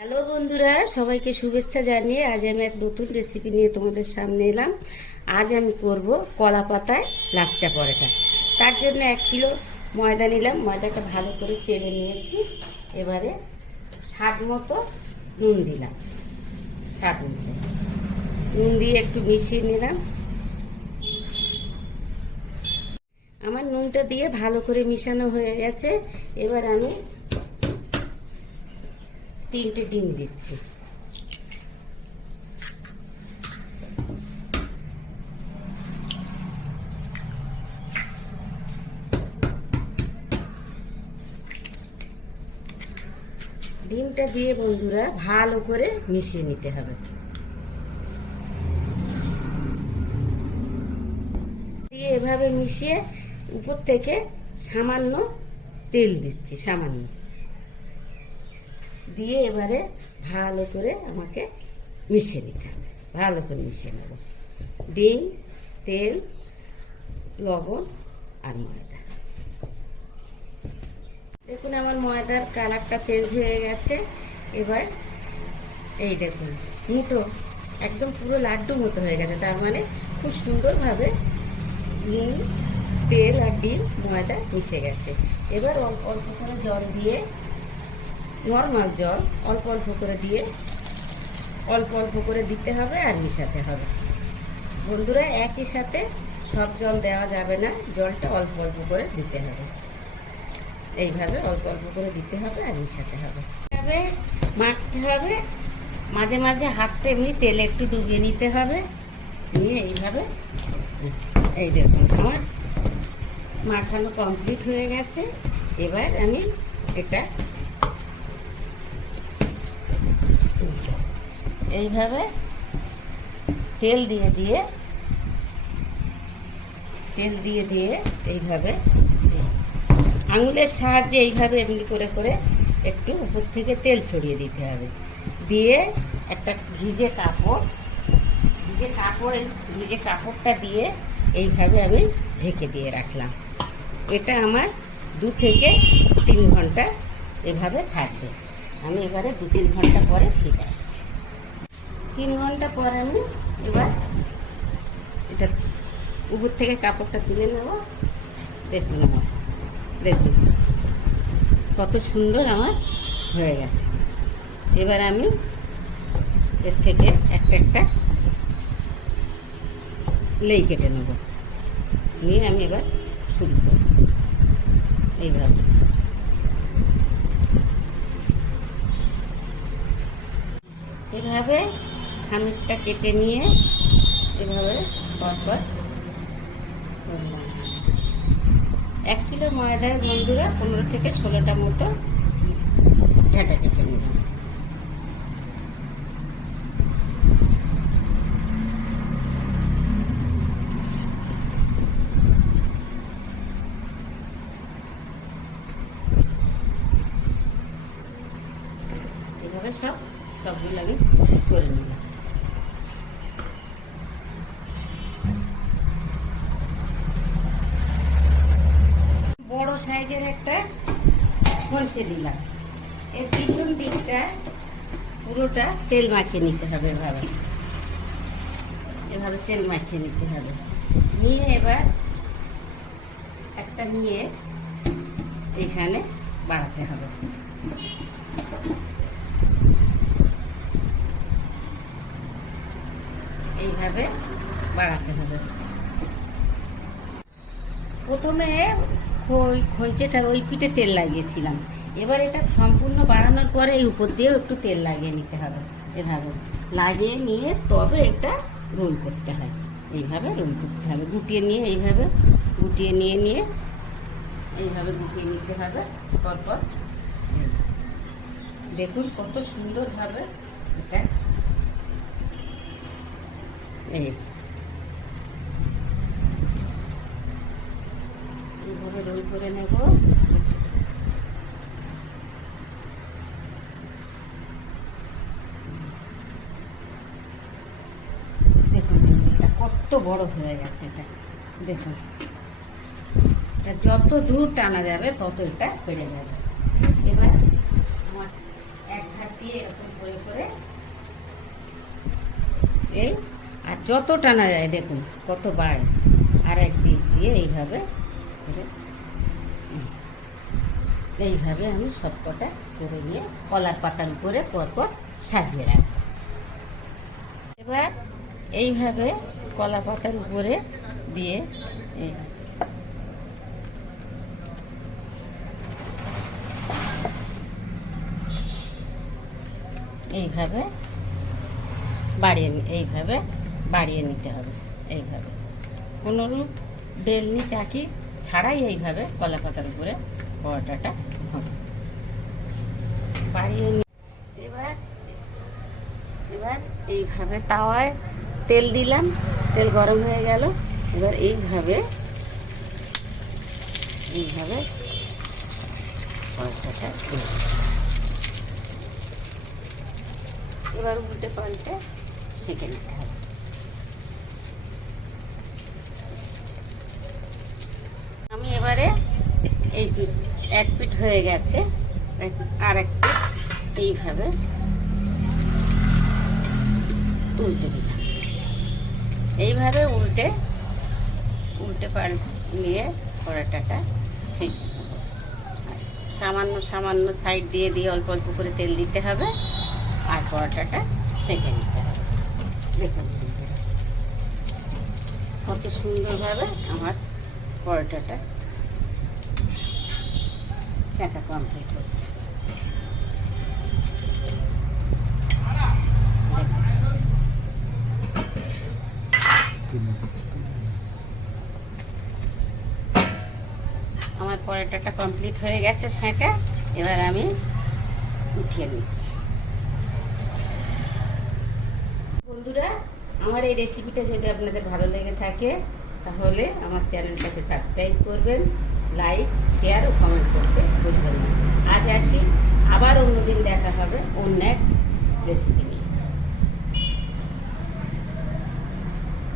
Hello বন্ধুরা, সবাইকে শুভেচ্ছা জানিয়ে আজ আমি এক নতুন রেসিপি নিয়ে তোমাদের সামনে এলাম। আজ আমি করব কলা পাতায় লাচ্চা পরোটা। তার জন্য এক কিলো ময়দা নিলাম। ময়দাটা ভালো করে চেড়ে নিয়েছি। এবারে স্বাদ মতো নুন দিলাম। স্বাদ মতো। নুন দিয়ে একটু মিশিয়ে নিলাম। আমার নুনটা দিয়ে ভালো করে মিশানো হয়ে গেছে। এবার আমি তিনটে ডিম দিচ্ছি। ডিমটা দিয়ে বন্ধুরা ভালো করে মিশিয়ে নিতে হবে। দিয়ে এভাবে মিশিয়ে উপর থেকে সামান্য তেল দিচ্ছি, সামান্য। দিয়ে এবারে ভালো করে আমাকে মিশিয়ে নিতে হবে। ভালো করে মিশিয়ে নেব। ডিম, তেল, লবণ আর ময়দা। দেখুন আমার ময়দার কালারটা চেঞ্জ হয়ে গেছে। এবার এই দেখুন, মুঠো, একদম পুরো লাড্ডু মতো হয়ে গেছে। তার মানে খুব সুন্দরভাবে নুন, তেল আর ডিম, ময়দা মিশে গেছে। এবার অল্প অল্প করে জল দিয়ে নর্মাল জল অল্প অল্প করে দিয়ে অল্প অল্প করে দিতে হবে আর মিশাতে হবে। বন্ধুরা, একই সাথে সব জল দেওয়া যাবে না, জলটা অল্প অল্প করে দিতে হবে। এইভাবে অল্প অল্প করে দিতে হবে আর মিশাতে হবে। তবে মাখতে হবে। মাঝে মাঝে হাতটা এমনি তেলে একটু ডুবিয়ে নিতে হবে। নিয়ে এইভাবে এই দেখুন, আমার মাখানো কমপ্লিট হয়ে গেছে। এবার আমি এটা এইভাবে তেল দিয়ে দিয়ে, তেল দিয়ে দিয়ে এইভাবে আঙুলের সাহায্যে এইভাবে এমনি করে করে একটু উপর থেকে তেল ছড়িয়ে দিতে হবে। দিয়ে একটা ভিজে কাপড় ভিজে কাপড় ভিজে কাপড়টা দিয়ে এইভাবে আমি ঢেকে দিয়ে রাখলাম। এটা আমার দু থেকে তিন ঘণ্টা এভাবে থাকবে। আমি এবারে দু তিন ঘণ্টা পরে ফিরে আসছি। তিন ঘণ্টা পর আমি এবার এটা উপর থেকে কাপড়টা তুলে নেব। দেখুন আমার দেখুন কত সুন্দর আমার হয়ে গেছে। এবার আমি এর থেকে একটা একটা লেই কেটে নেব। নিয়ে আমি এবার শুরু করব। এইভাবে। এভাবে খামিরটা কেটে নিয়ে এভাবে পরপর। এক কিলো ময়দার বন্ধুরা পনেরো থেকে ষোলোটা মতো ঢাটা কেটে নিলাম সব সবগুলো আমি করে নিলাম সাইজের একটা পঞ্চে দিলাম। এর পিছন দিকটা, পুরোটা তেল মাখিয়ে নিতে হবে এভাবে। এভাবে তেল মাখিয়ে নিতে হবে। নিয়ে এবার একটা নিয়ে এখানে বাড়াতে হবে। এইভাবে বাড়াতে হবে। প্রথমে ওই খৈচেটার ওই পিঠে তেল লাগিয়েছিলাম। এবার এটা সম্পূর্ণ বাড়ানোর পরে এই উপর দিয়েও একটু তেল লাগিয়ে নিতে হবে এভাবে। লাগিয়ে নিয়ে তবে এটা রোল করতে হয়। এইভাবে রোল করতে হবে। গুটিয়ে নিয়ে এইভাবে, গুটিয়ে নিয়ে নিয়ে এইভাবে গুটিয়ে নিতে হবে। পরপর দেখুন কত সুন্দরভাবে এটা এই রোল করে নেব। কত বড় হয়ে গেছে এটা। দেখুন, এটা যত দূর টানা যাবে, তত এটা বেড়ে যাবে। এবার আমার এক হাত দিয়ে এরকম এইভাবে এই, আর যত টানা যায়, দেখুন কত বাড়ে আর এক দিক দিয়ে এইভাবে করে হুম। এইভাবে আমি সবকটা করে নিয়ে কলার পাতার উপরে পরপর সাজিয়ে রাখব। এবার এইভাবে কলা পাতার উপরে দিয়ে এইভাবে বাড়িয়ে এইভাবে বাড়িয়ে নিতে হবে, এইভাবে। কোনোরূপ বেলনি চাকি ছাড়াই এইভাবে কলা পাতার উপরে এবার এবার এইভাবে তাওয়ায় তেল দিলাম, তেল গরম হয়ে গেল। এবার এইভাবে এইভাবে পরোটাটা এবার উল্টে পাল্টে সেঁকে নিতে হবে আমি এবারে এই পিঠ এক পিঠ হয়ে গেছে। আর এক পিঠ এইভাবে উল্টে এইভাবে উল্টে উল্টে পাল নিয়ে পরোটাটা সেঁকে সামান্য সামান্য সাইড দিয়ে দিয়ে অল্প অল্প করে তেল দিতে হবে। আর পরোটাটা সেঁকে নিতে হবে। দেখুন কত সুন্দরভাবে আমার পরোটাটা সেটা কমপ্লিট হচ্ছে। আমার পরোটাটা কমপ্লিট হয়ে গেছে সেটা এবার আমি উঠিয়ে নিচ্ছি বন্ধুরা, আমার এই রেসিপিটা যদি আপনাদের ভালো লেগে থাকে, তাহলে আমার চ্যানেলটাকে সাবস্ক্রাইব করবেন লাইক শেয়ার ও কমেন্ট করতে ভুলবেন না। আজ আসি, আবার অন্যদিন দেখা হবে অন্য এক রেসিপি